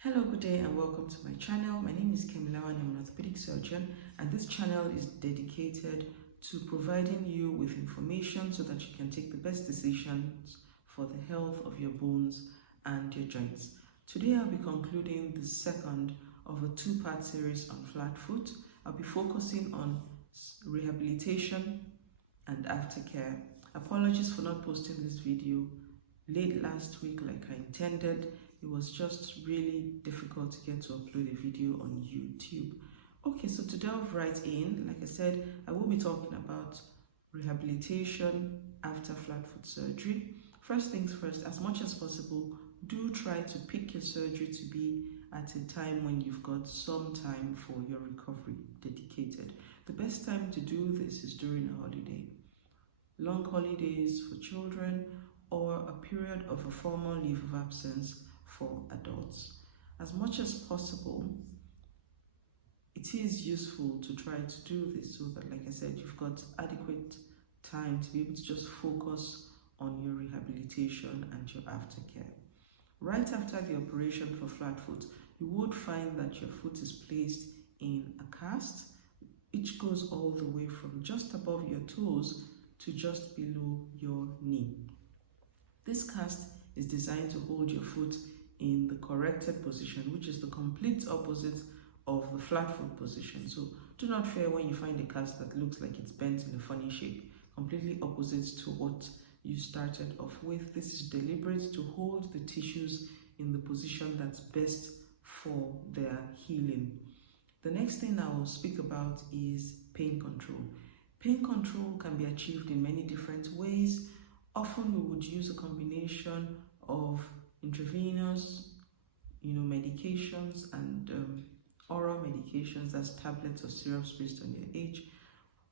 Hello, good day and welcome to my channel. My name is Kemilawa and I'm an orthopedic surgeon, and this channel is dedicated to providing you with information so that you can take the best decisions for the health of your bones and your joints. Today I'll be concluding the second of a two-part series on flat foot. I'll be focusing on rehabilitation and aftercare. Apologies for not posting this video late last week like I intended. It was just really difficult to get to upload a video on YouTube. Okay, so to delve right in, like I said, I will be talking about rehabilitation after flat foot surgery. First things first, as much as possible, do try to pick your surgery to be at a time when you've got some time for your recovery dedicated. The best time to do this is during a holiday. Long holidays for children or a period of a formal leave of absence for adults. As much as possible, it is useful to try to do this so that, like I said, you've got adequate time to be able to just focus on your rehabilitation and your aftercare. Right after the operation for flat foot, you would find that your foot is placed in a cast, which goes all the way from just above your toes to just below your knee. This cast is designed to hold your foot in the corrected position, which is the complete opposite of the flat foot position. So do not fear when you find a cast that looks like it's bent in a funny shape, completely opposite to what you started off with. This is deliberate to hold the tissues in the position that's best for their healing. The next thing I will speak about is pain control. Pain control can be achieved in many different ways. Often we would use a combination of intravenous, medications and oral medications, as tablets or syrups based on your age.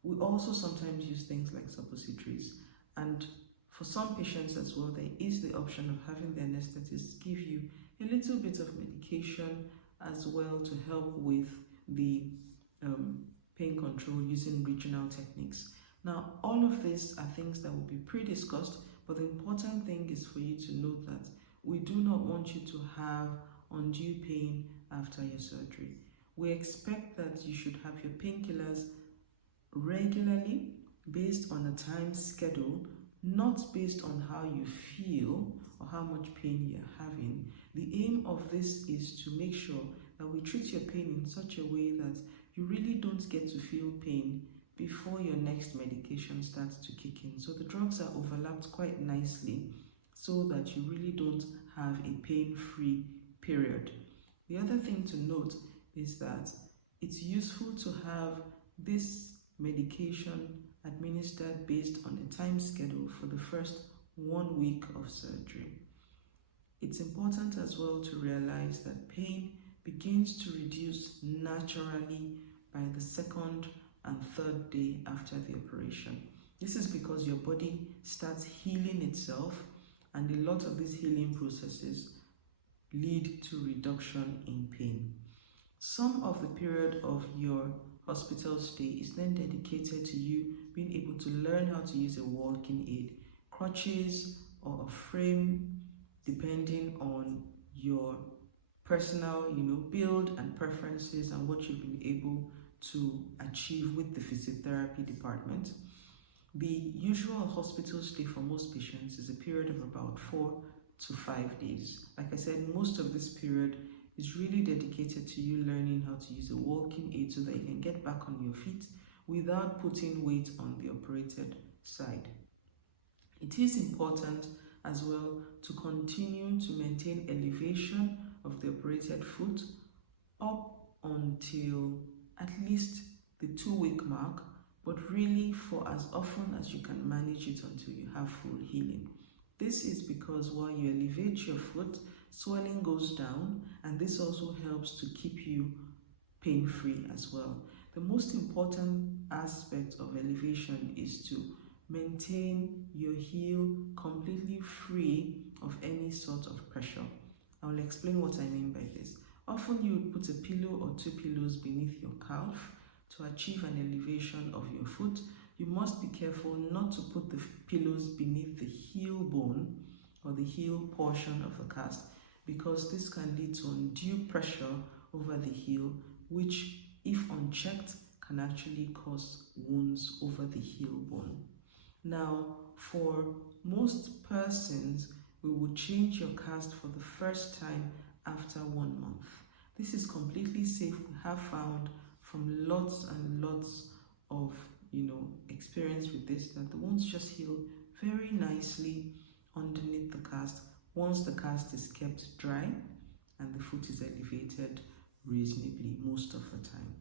We also sometimes use things like suppositories, and for some patients as well, there is the option of having the anesthetist give you a little bit of medication as well to help with the pain control using regional techniques. Now, all of these are things that will be pre-discussed, but the important thing is for you to note that we do not want you to have undue pain after your surgery. We expect that you should have your painkillers regularly based on a time schedule, not based on how you feel or how much pain you're having. The aim of this is to make sure that we treat your pain in such a way that you really don't get to feel pain before your next medication starts to kick in. So the drugs are overlapped quite nicely so that you really don't have a pain-free period. The other thing to note is that it's useful to have this medication administered based on a time schedule for the first 1 week of surgery. It's important as well to realize that pain begins to reduce naturally by the second and third day after the operation. This is because your body starts healing itself, and a lot of these healing processes lead to reduction in pain. Some of the period of your hospital stay is then dedicated to you being able to learn how to use a walking aid, crutches or a frame, depending on your personal build and preferences and what you've been able to achieve with the physiotherapy department. The usual hospital stay for most patients is a period of about 4 to 5 days. Like I said, most of this period is really dedicated to you learning how to use a walking aid so that you can get back on your feet without putting weight on the operated side. It is important as well to continue to maintain elevation of the operated foot up until at least the 2-week mark, but really for as often as you can manage it until you have full healing. This is because while you elevate your foot, swelling goes down, and this also helps to keep you pain-free as well. The most important aspect of elevation is to maintain your heel completely free of any sort of pressure. I will explain what I mean by this. Often you would put a pillow or 2 pillows beneath your calf to achieve an elevation of your foot. You must be careful not to put the pillows beneath the heel bone or the heel portion of the cast, because this can lead to undue pressure over the heel, which, if unchecked, can actually cause wounds over the heel bone. Now, for most persons, we would change your cast for the first time after 1 month. This is completely safe. We have found from lots and lots of experience with this that the wounds just heal very nicely underneath the cast once the cast is kept dry and the foot is elevated reasonably most of the time.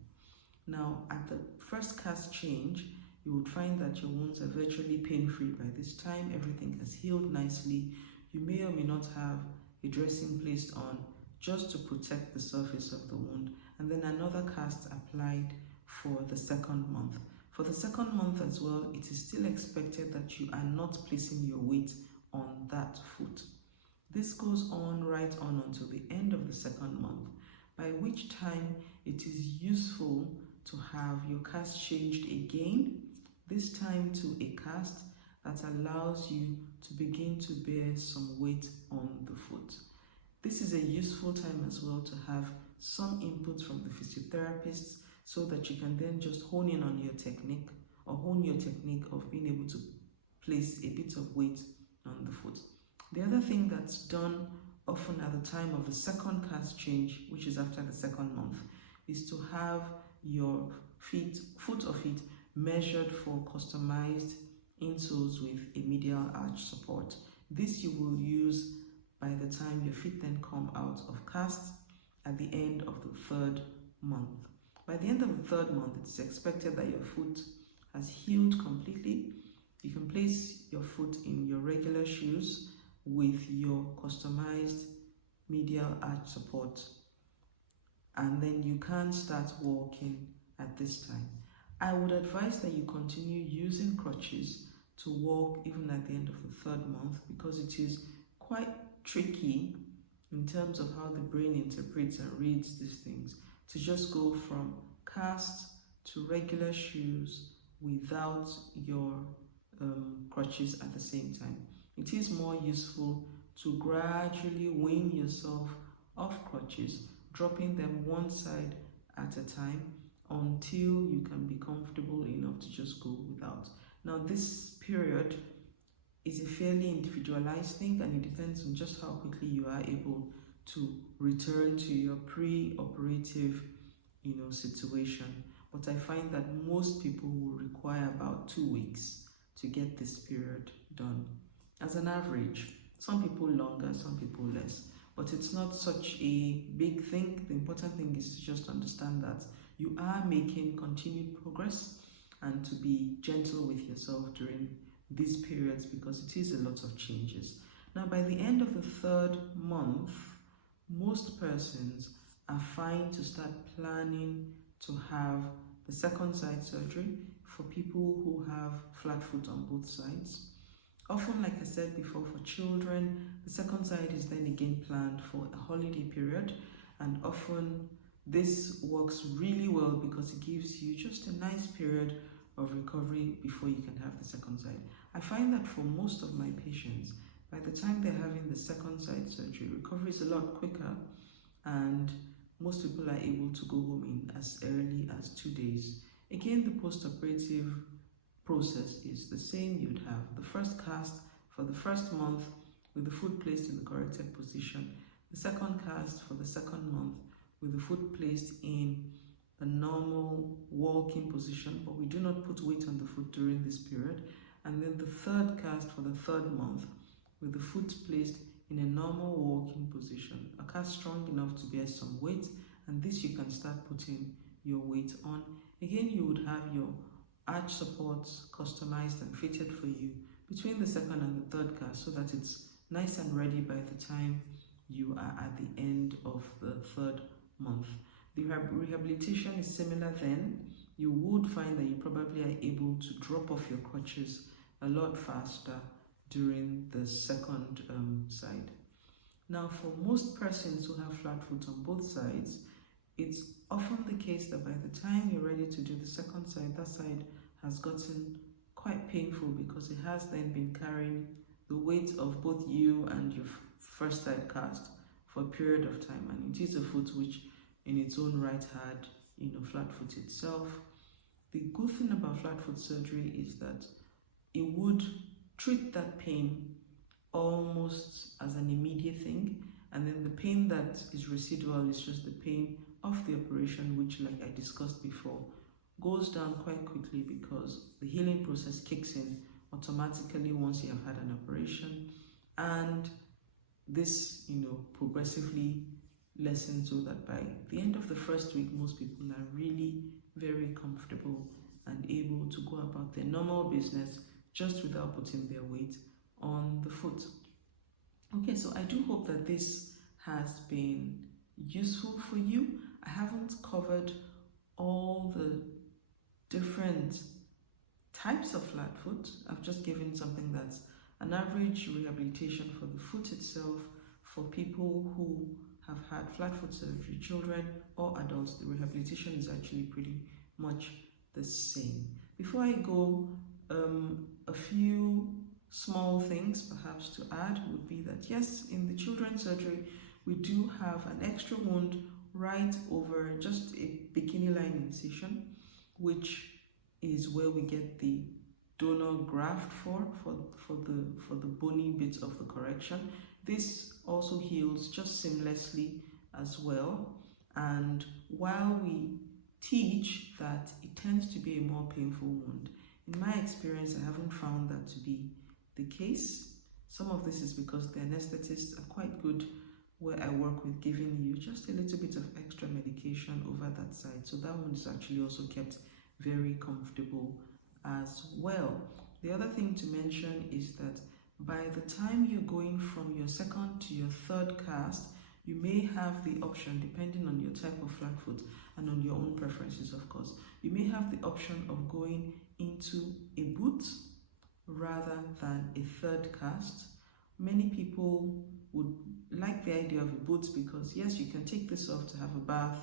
Now, at the first cast change, you would find that your wounds are virtually pain-free by this time. Everything has healed nicely. You may or may not have a dressing placed on just to protect the surface of the wound, and then another cast applied for the second month. For the second month as well, it is still expected that you are not placing your weight on that foot. This goes on right on until the end of the second month, by which time it is useful to have your cast changed again, this time to a cast that allows you to begin to bear some weight on the foot. This is a useful time as well to have some input from the physiotherapists so that you can then just hone in on your technique, or hone your technique of being able to place a bit of weight on the foot. The other thing that's done often at the time of the second cast change, which is after the second month, is to have your foot or feet measured for customized insoles with a medial arch support. This you will use by the time your feet then come out of cast at the end of the third month. By the end of the third month, it's expected that your foot has healed completely. You can place your foot in your regular shoes with your customized medial arch support, and then you can start walking at this time. I would advise that you continue using crutches to walk even at the end of the third month, because it is quite tricky in terms of how the brain interprets and reads these things, to just go from cast to regular shoes without your crutches at the same time. It is more useful to gradually wean yourself off crutches, dropping them one side at a time until you can be comfortable enough to just go without. Now, this period is a fairly individualized thing, and it depends on just how quickly you are able to return to your pre-operative situation. But I find that most people will require about 2 weeks to get this period done. As an average, some people longer, some people less, but it's not such a big thing. The important thing is to just understand that you are making continued progress, and to be gentle with yourself during these periods, because it is a lot of changes. Now, by the end of the third month, most persons are fine to start planning to have the second side surgery for people who have flat foot on both sides. Often, like I said before, for children, the second side is then again planned for a holiday period, and often this works really well because it gives you just a nice period of recovery before you can have the second side. I find that for most of my patients, by the time they're having the second side surgery, recovery is a lot quicker, and most people are able to go home in as early as 2 days. Again, the post-operative process is the same. You'd have the first cast for the first month with the foot placed in the corrected position, the second cast for the second month with the foot placed in a normal walking position, but we do not put weight on the foot during this period, and then the third cast for the third month with the foot placed in a normal walking position, a cast strong enough to bear some weight, and this you can start putting your weight on. Again, you would have your arch supports customized and fitted for you between the second and the third cast, so that it's nice and ready by the time you are at the end of the third month. The rehabilitation is similar then. You would find that you probably are able to drop off your crutches a lot faster during the second side. Now, for most persons who have flat foot on both sides, it's often the case that by the time you're ready to do the second side, that side has gotten quite painful because it has then been carrying the weight of both you and your first side cast for a period of time, and it is a foot which in its own right had, flat foot itself. The good thing about flat foot surgery is that it would treat that pain almost as an immediate thing, and then the pain that is residual is just the pain of the operation, which, like I discussed before, goes down quite quickly because the healing process kicks in automatically once you have had an operation, and this progressively lessens, so that by the end of the first week most people are really very comfortable and able to go about their normal business just without putting their weight on the foot. Okay, so I do hope that this has been useful for you. I haven't covered all the different types of flat foot. I've just given something that's an average rehabilitation for the foot itself for people who have had flat foot surgery, children or adults. The rehabilitation is actually pretty much the same. Before I go, a few small things perhaps to add would be that yes, in the children's surgery we do have an extra wound right over just a bikini line incision, which is where we get the donor graft for the bony bits of the correction. This also heals just seamlessly as well, and while we teach that it tends to be a more painful wound, in my experience I haven't found that to be the case. Some of this is because the anesthetists are quite good where I work with giving you just a little bit of extra medication over that side, so that one is actually also kept very comfortable as well. The other thing to mention is that by the time you're going from your second to your third cast, you may have the option, depending on your type of flat foot and on your own preferences of course, you may have the option of going into a boot rather than a third cast. Many people would like the idea of a boot because yes, you can take this off to have a bath,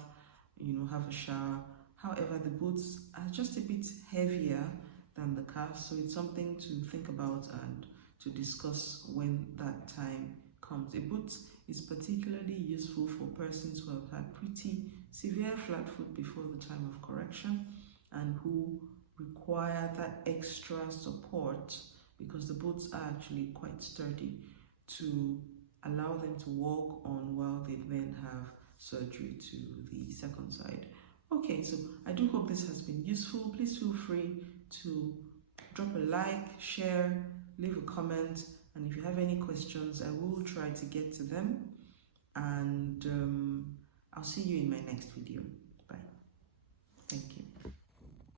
have a shower. However, the boots are just a bit heavier than the cast, so it's something to think about and to discuss when that time comes. A boot is particularly useful for persons who have had pretty severe flat foot before the time of correction and who require that extra support, because the boots are actually quite sturdy to allow them to walk on while they then have surgery to the second side. Okay, so I do hope this has been useful. Please feel free to drop a like, share, leave a comment, and if you have any questions I will try to get to them, and I'll see you in my next video.